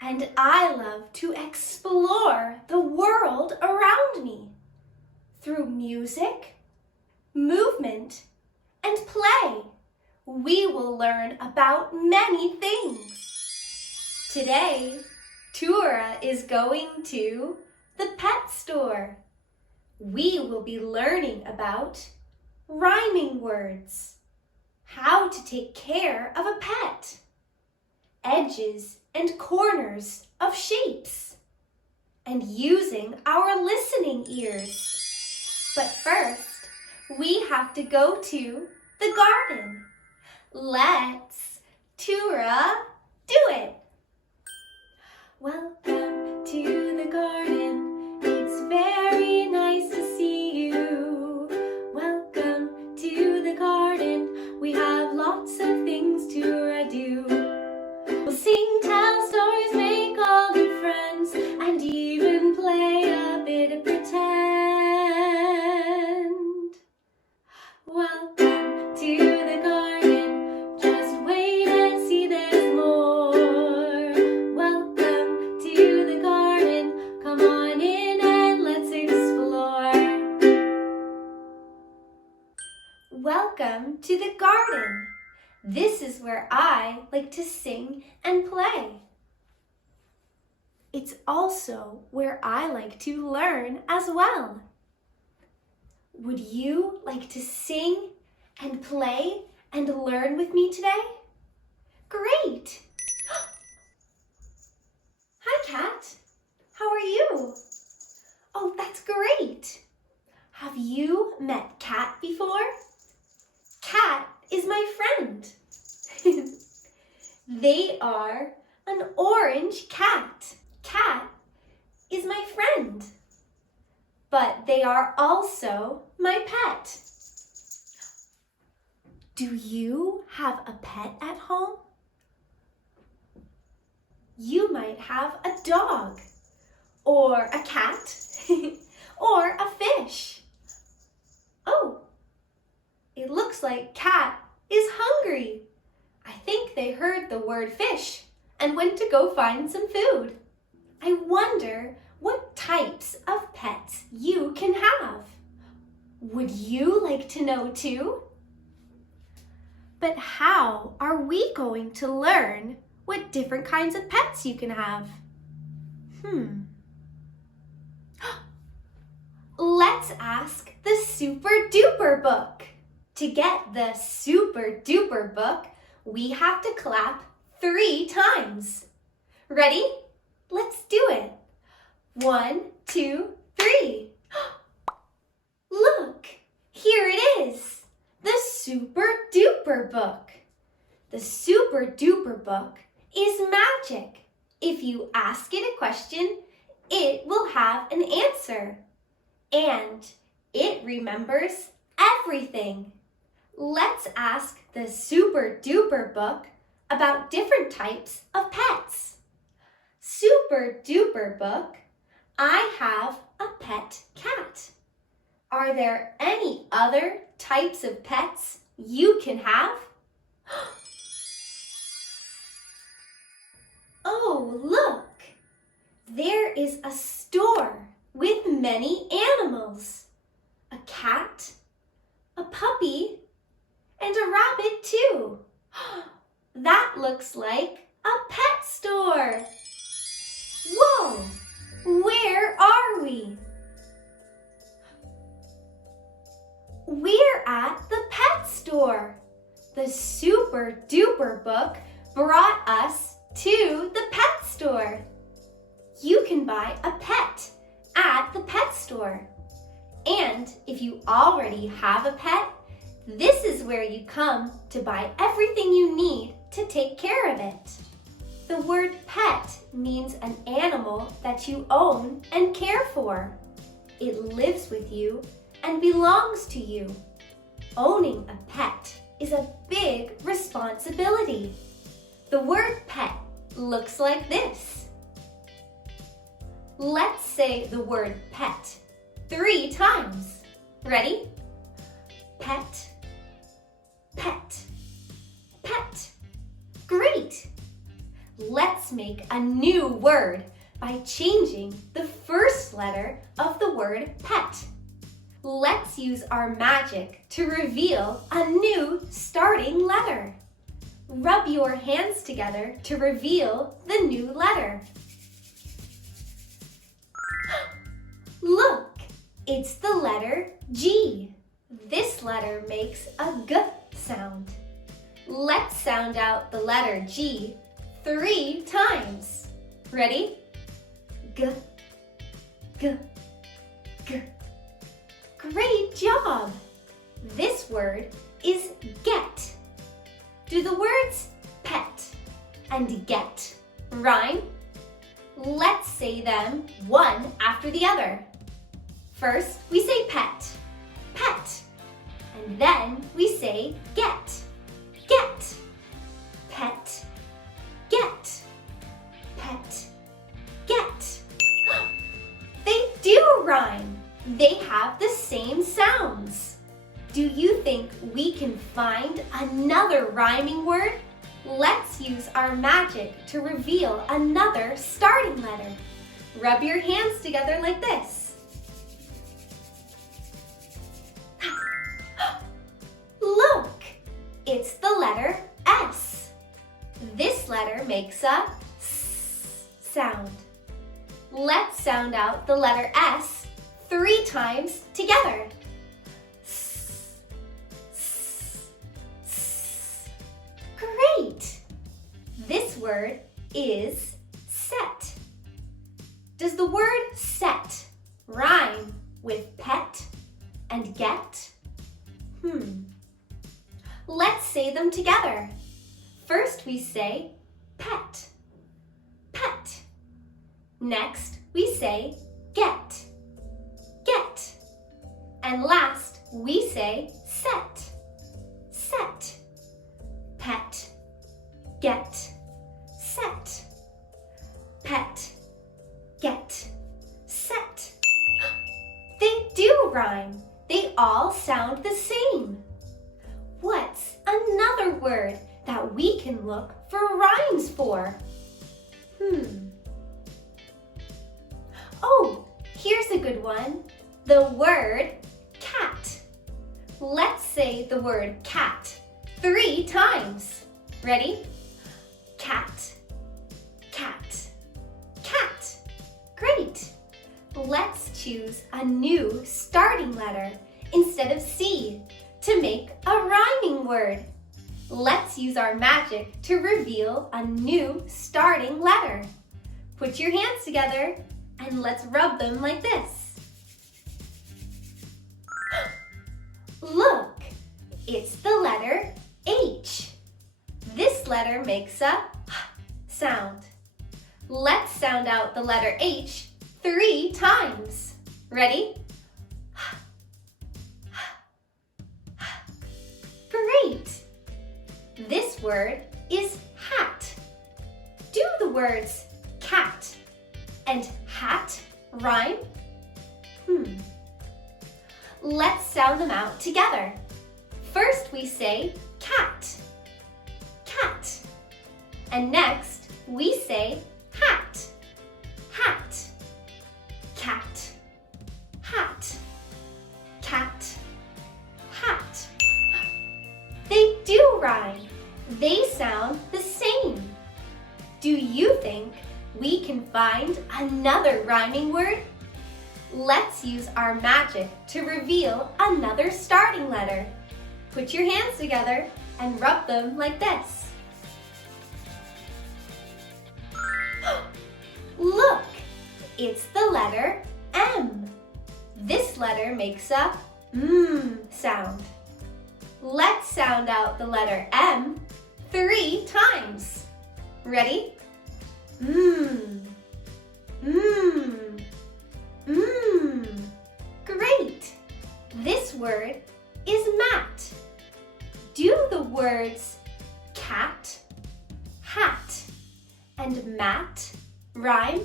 and I love to explore the world around me through music, movement, and play. We will learn about many things. Today, Toora is going to the pet store. We will be learning about rhyming words, how to take care of a pet, edges and corners of shapes, and using our listening ears. But first, we have to go to the garden. Let's Toora do it. Welcome to the garden. It's very nice to see you. Welcome to the garden. We have lots of things to do. We'll sing, tell stories, make all new friends, and even play a bit of pretend. Welcome to the garden. Just wait and see there's more. Welcome to the garden. Come on in and let's explore. Welcome to the garden. This is where I like to sing and play. It's also where I like to learn as well. Would you like to sing and play and learn with me today? Great! Hi, Kat. How are you? Oh, that's great. Have you met Kat before? Kat is my friend. They are an orange cat. Kat is my friend. But they are also my pet. Do you have a pet at home? You might have a dog, or a cat, or a fish. Oh, it looks like Kat is hungry. I think they heard the word fish and went to go find some food. I wonder what types of pets you can have. Would you like to know too? But how are we going to learn what different kinds of pets you can have? Let's ask the Super Duper book. To get the Super Duper book, we have to clap 3 times. Ready? Let's do it. 1, 2, 3. Look, here it is, the Super Duper book. The Super Duper book is magic. If you ask it a question, it will have an answer. And it remembers everything. Let's ask the Super Duper book about different types of pets. Super Duper book, I have a pet cat. Are there any other types of pets you can have? Oh, look! There is a store with many animals. A cat, a puppy, and a rabbit too. That looks like a pet store. Whoa! Where are we? We're at the pet store. The Super Duper book brought us to the pet store. You can buy a pet at the pet store. And if you already have a pet, this is where you come to buy everything you need to take care of it. The word pet means an animal that you own and care for. It lives with you and belongs to you. Owning a pet is a big responsibility. The word pet looks like this. Let's say the word pet 3 times. Ready? Pet, pet, pet. Great! let's make a new word by changing the first letter of the word pet. Let's use our magic to reveal a new starting letter. Rub your hands together to reveal the new letter. Look, it's the letter G. This letter makes a G sound. Let's sound out the letter G 3 times. Ready? G, G, G. Great job! This word is get. Do the words pet and get rhyme? Let's say them one after the other. First, we say pet, pet. And then we say get, get. Pet, get, pet, get. They do rhyme. They have the same sounds. Do you think we can find another rhyming word? Let's use our magic to reveal another starting letter. Rub your hands together like this. Look, it's the letter S. This letter makes a S sound. Let's sound out the letter S 3 times together. S, S, S. Great! This word is set. Does the word set rhyme with pet and get? Let's say them together. First we say pet, pet. Next we say get, get. And last we say set, set. Pet, get, set. Pet, get, set. They do rhyme. They all sound the same. What's another word that we can look for rhymes for? Oh, here's a good one. The word cat. Let's say the word cat 3 times. Ready? Cat, cat, cat. Great. Let's choose a new starting letter instead of C to make a rhyming word. Let's use our magic to reveal a new starting letter. Put your hands together and let's rub them like this. Look, it's the letter H. This letter makes a H sound. Let's sound out the letter H 3 times. Ready? Great! This word is hat. Do the words cat and hat rhyme? Let's sound them out together. First we say cat, cat. And next we say hat, hat. Cat, hat, cat, hat. They do rhyme. They sound the same. Do you think we can find another rhyming word? Let's use our magic to reveal another starting letter. Put your hands together and rub them like this. Look, it's the letter M. This letter makes a sound. Let's sound out the letter M 3 times. Ready? Great! This word is mat. Do the words cat, hat, and mat rhyme?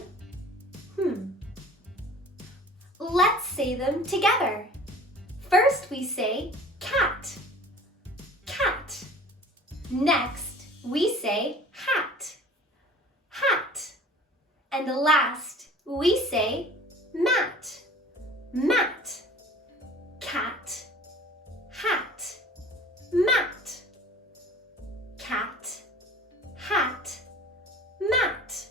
Let's say them together. First we say cat, cat. Next we say hat, And last, we say mat, mat, cat, hat, mat, cat, hat, mat.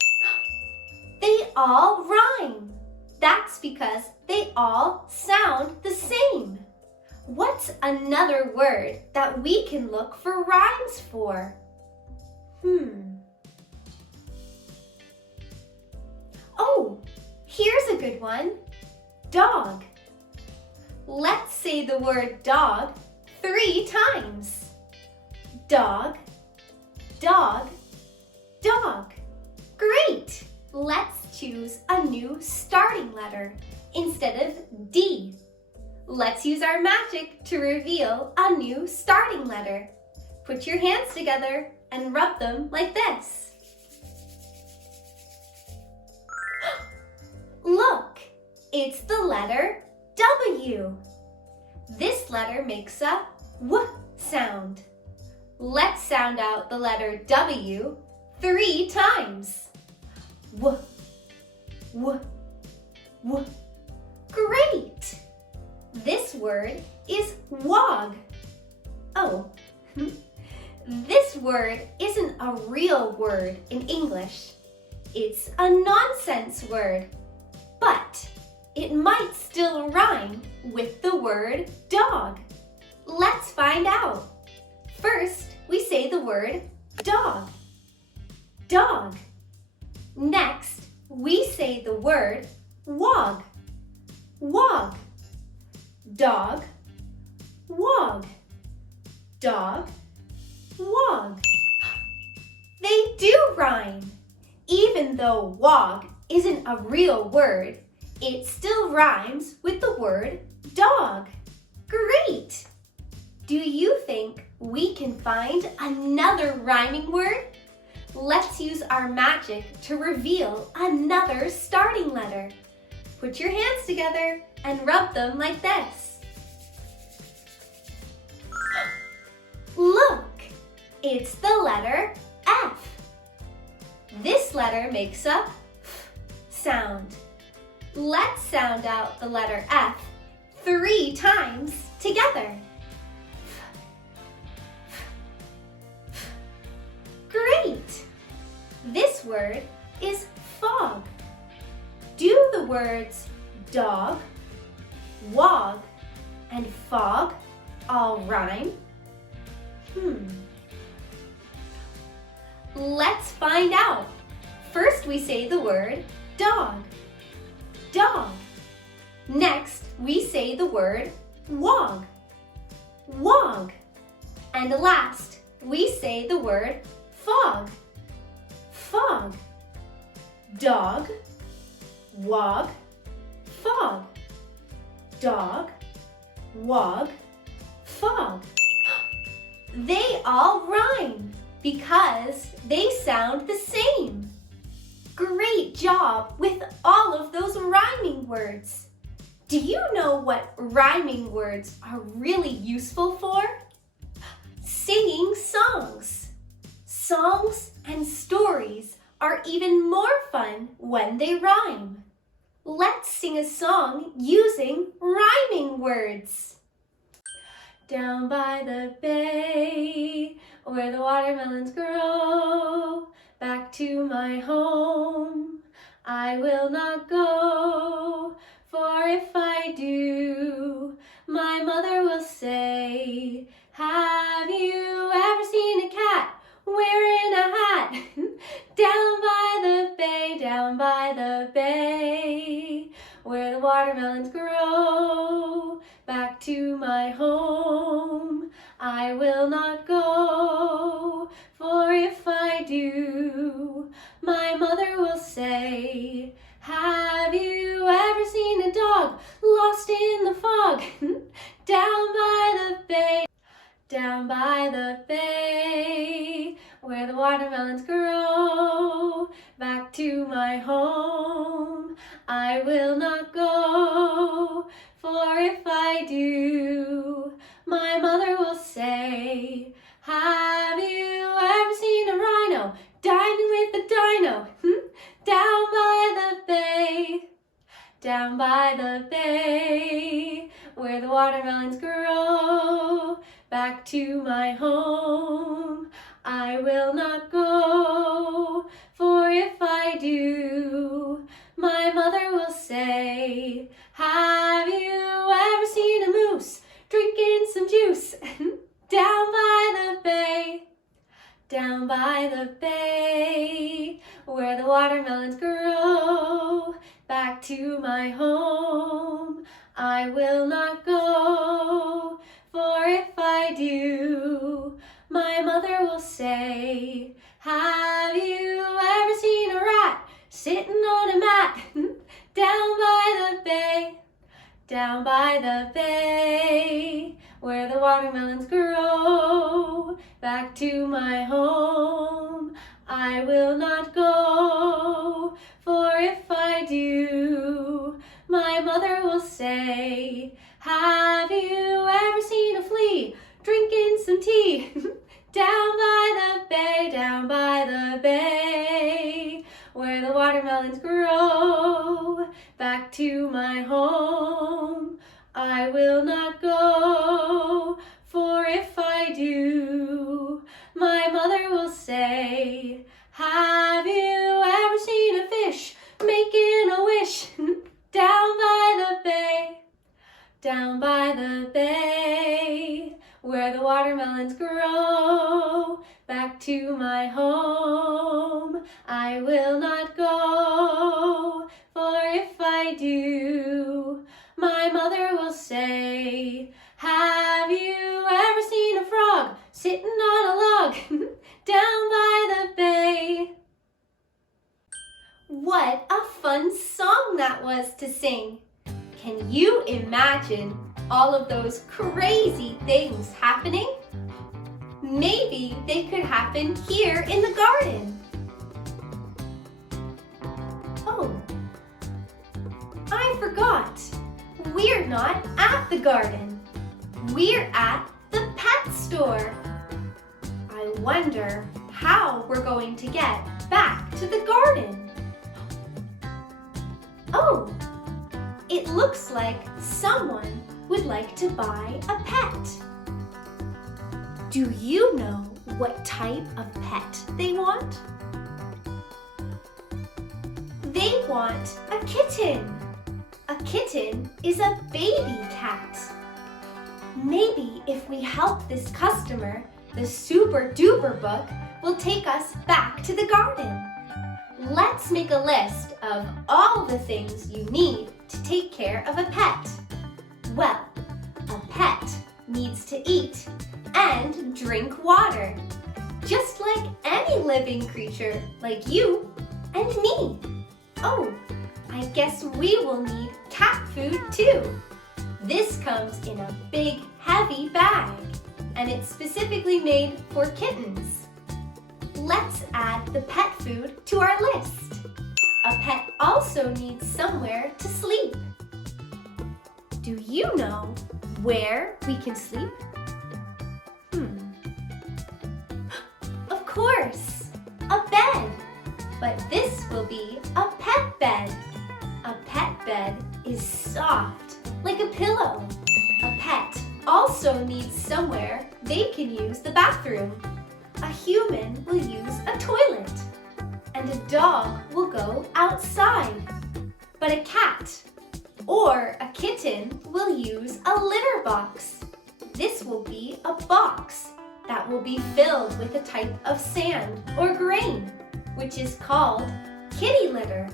They all rhyme. That's because they all sound the same. What's another word that we can look for rhymes for? Oh, here's a good one. Dog. Let's say the word dog 3 times. Dog, dog, dog. Great! Let's choose a new starting letter instead of D. Let's use our magic to reveal a new starting letter. Put your hands together and rub them like this. Look, it's the letter W. This letter makes a W sound. Let's sound out the letter W 3 times. W, W, W. Great! This word is wog. Oh, this word isn't a real word in English. It's a nonsense word, but it might still rhyme with the word dog. Let's find out. First, we say the word dog. Dog. Next, we say the word wog. Wog. Dog, wog. Dog, wog. They do rhyme. Even though wog isn't a real word, it still rhymes with the word dog. Great! Do you think we can find another rhyming word? Let's use our magic to reveal another starting letter. Put your hands together and rub them like this. Look, it's the letter F. This letter makes a F sound. Let's sound out the letter F 3 times together. Great! This word is fog. Do the words dog, wog, and fog all rhyme? Let's find out. First we say the word dog. Dog. Next we say the word wog. Wog. And last we say the word fog. Fog. Dog, wog, fog. Dog, wog, fog. They all rhyme because they sound the same. Great job with all of those rhyming words. Do you know what rhyming words are really useful for? Singing songs. Songs and stories are even more fun when they rhyme. Let's sing a song using rhyming words. Down by the bay, where the watermelons grow, back to my home I will not go, for if I do, my mother will say, have you ever seen a cat wearing a hat? Down by the bay, where the watermelons grow, back to my home I will not go, for if I do, my mother will say, have you ever seen a dog lost in the fog? Down by the bay, where the watermelons grow, back to my home I will not go, for if I do, my mother will say, have you ever seen a rhino dining with a dino? Down by down by the bay, where the watermelons grow. Back to my home I will not go, for if I do, my mother will say, have you ever seen a moose drinking some juice down by the bay? Down by the bay, where the watermelons grow. Back to my home I will not go, for if I do, my mother will say, have you ever seen a rat sitting on a mat down by the bay? Down by the bay, where the watermelons grow. Back to my home I will not go, for if I do, my mother will say, have you ever seen a flea drinking some tea down by the bay? Down by the bay, where the watermelons grow. Back to my home I will not go, for if I do, my mother will say, have you ever seen a fish making a wish down by the bay? Down by the bay, where the watermelons grow. Back to my home I will not go, for if I do, my mother will say, have you ever seen a frog sitting on a log down by the bay? What a fun song that was to sing! Can you imagine all of those crazy things happening? Maybe they could happen here in the garden. Oh, I forgot. We're not at the garden. We're at the pet store. I wonder how we're going to get back to the garden. Oh, it looks like someone would like to buy a pet. Do you know what type of pet they want? They want a kitten. A kitten is a baby cat. Maybe if we help this customer, the Super Duper book will take us back to the garden. Let's make a list of all the things you need to take care of a pet. Well, a pet needs to eat and drink water, just like any living creature like you and me. Oh, I guess we will need cat food too. This comes in a big, heavy bag, and it's specifically made for kittens. Let's add the pet food to our list. A pet also needs somewhere to sleep. Do you know where we can sleep? Of course, a bed. But this will be a pet bed. A pet bed is soft, like a pillow. A pet also needs somewhere they can use the bathroom. A human will use a toilet. And a dog will go outside. But a cat or a kitten will use a litter box. This will be a box that will be filled with a type of sand or grain, which is called kitty litter.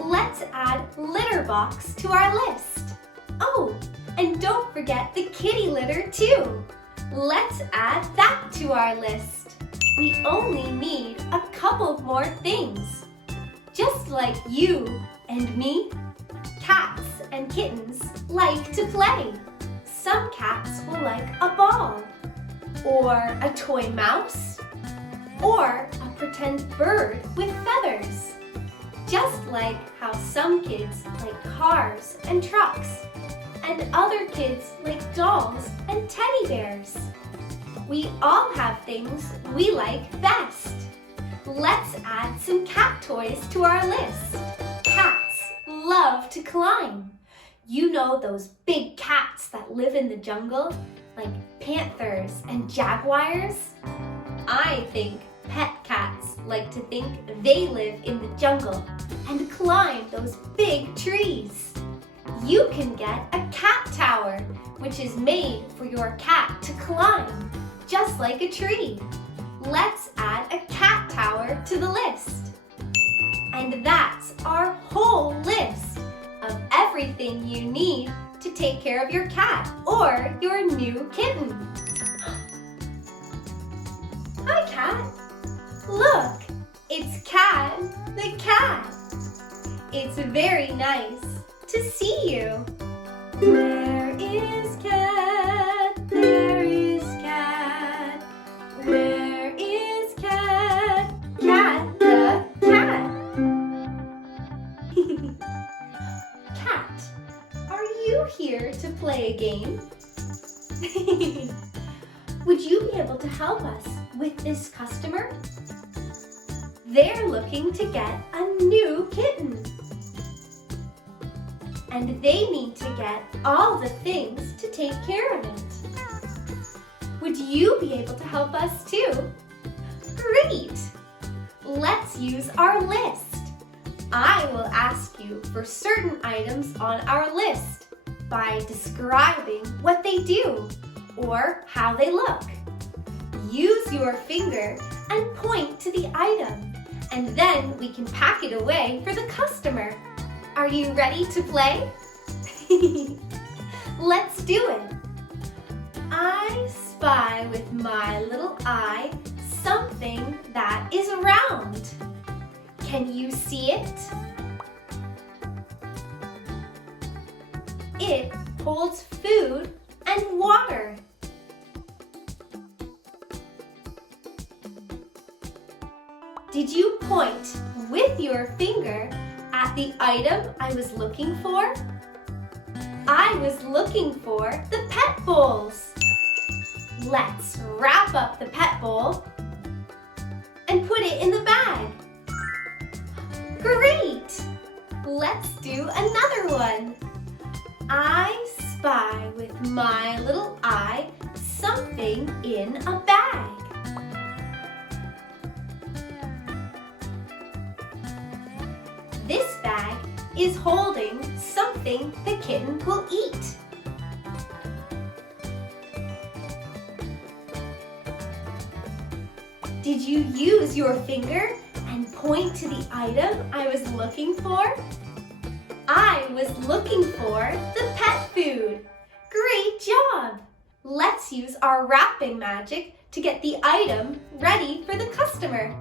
Let's add litter box to our list. Oh, and don't forget the kitty litter too. Let's add that to our list. We only need a couple more things. Just like you and me, cats and kittens like to play. Some cats will like a ball, or a toy mouse, or a pretend bird with feathers. Just like how some kids like cars and trucks, and other kids like dolls and teddy bears. We all have things we like best. Let's add some cat toys to our list. Cats love love to climb. You know those big cats that live in the jungle, like panthers and jaguars? I think pet cats like to think they live in the jungle and climb those big trees. You can get a cat tower, which is made for your cat to climb, just like a tree. Let's add a cat tower to the list. And that's our whole list of everything you need to take care of your cat or your new kitten. Hi, Cat. Look, it's Cat the cat. It's very nice to see you. Where is Cat? There is Cat. Where is Cat? Cat the cat. Cat, are you here to play a game? Would you be able to help us with this customer? They're looking to get a new kitten. And they need to get all the things to take care of it. Would you be able to help us too? Great! Let's use our list. I will ask you for certain items on our list by describing what they do or how they look. Use your finger and point to the item, and then we can pack it away for the customer. Are you ready to play? Let's do it. I spy with my little eye something that is round. Can you see it? It holds food and water. Did you point with your finger at the item I was looking for? I was looking for the pet bowls. Let's wrap up the pet bowl and put it in the bag. Great! Let's do another one. I spy with my little eye something in a bag. This bag is holding something the kitten will eat. Did you use your finger and point to the item I was looking for? I was looking for the pet food. Great job! Let's use our wrapping magic to get the item ready for the customer.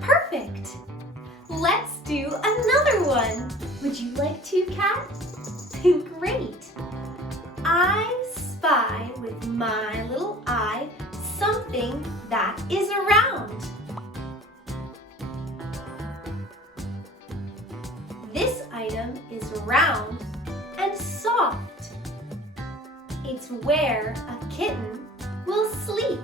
Perfect! Let's do another one. Would you like to, Cat? Great! I spy with my little eye something that is round. This item is round and soft. It's where a kitten will sleep.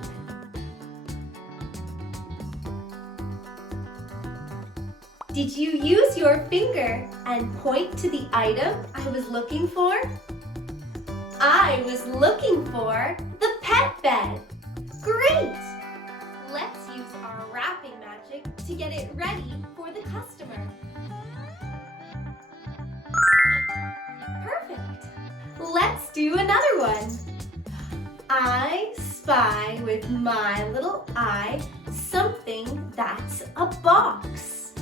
Did you use your finger and point to the item I was looking for? I was looking for the pet bed. Great! Let's use our wrapping magic to get it ready for the customer. Perfect! Let's do another one. I spy with my little eye something that's a box.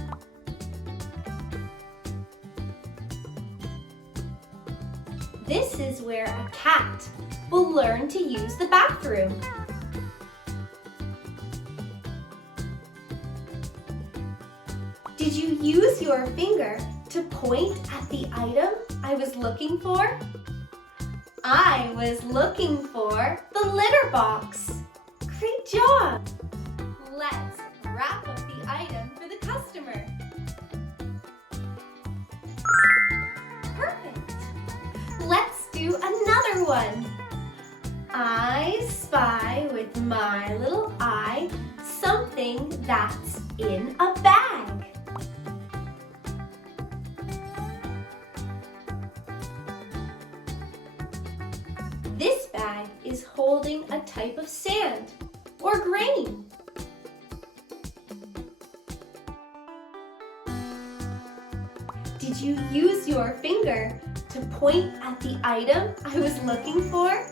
This is where a cat will learn to use the bathroom. Did you use your finger to point at the item I was looking for? I was looking for the litter box. Great job! Let's wrap up the item for the customer. Perfect! Let's do another one. I spy with my little eye something that's in a bag. type of sand or grain? Did you use your finger to point at the item I was looking for?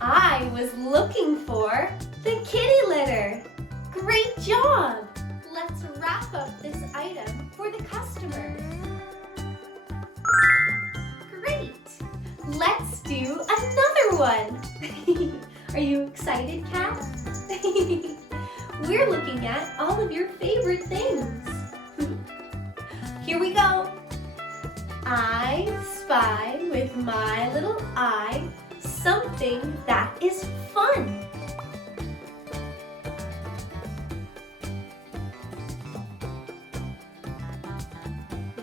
I was looking for the kitty litter. Great job! Let's wrap up this item for the customer. Great! Let's do another one. Are you excited, Kat? We're looking at all of your favorite things. Here we go. I spy with my little eye something that is fun.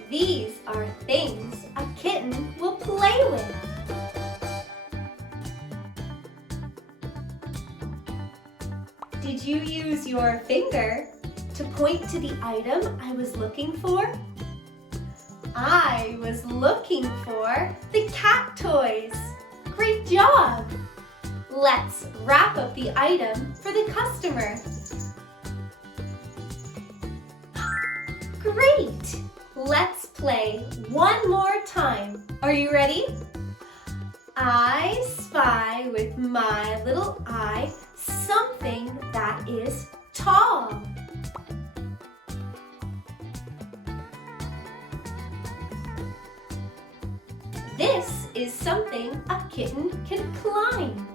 These are things a kitten will play with. Did you use your finger to point to the item I was looking for? I was looking for the cat toys. Great job! Let's wrap up the item for the customer. Great! Let's play one more time. Are you ready? I spy with my little eye something that is tall. This is something a kitten can climb.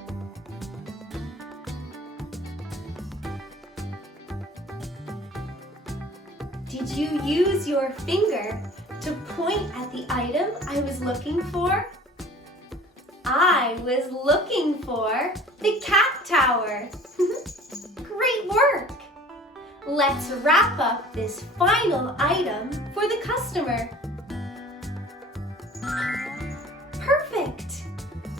Did you use your finger to point at the item I was looking for? I was looking for the cat tower. Great work! Let's wrap up this final item for the customer. Perfect!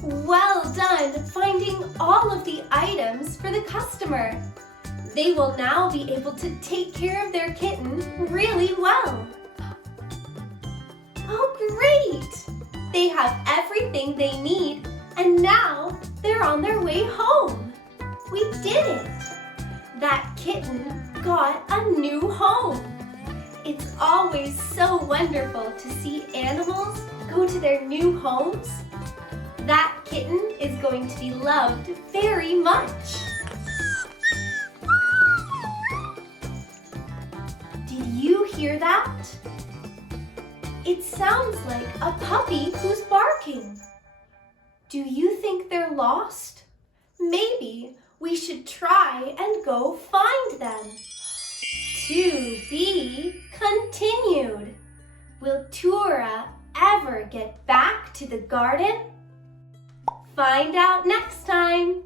Well done finding all of the items for the customer. They will now be able to take care of their kitten really well. Oh, great! They have everything they need and now they're on their way home. We did it! That kitten got a new home. It's always so wonderful to see animals go to their new homes. That kitten is going to be loved very much. Did you hear that? It sounds like a puppy who's barking. Do you think they're lost? Maybe we should try and go find them. To be continued. Will Toora ever get back to the garden? Find out next time.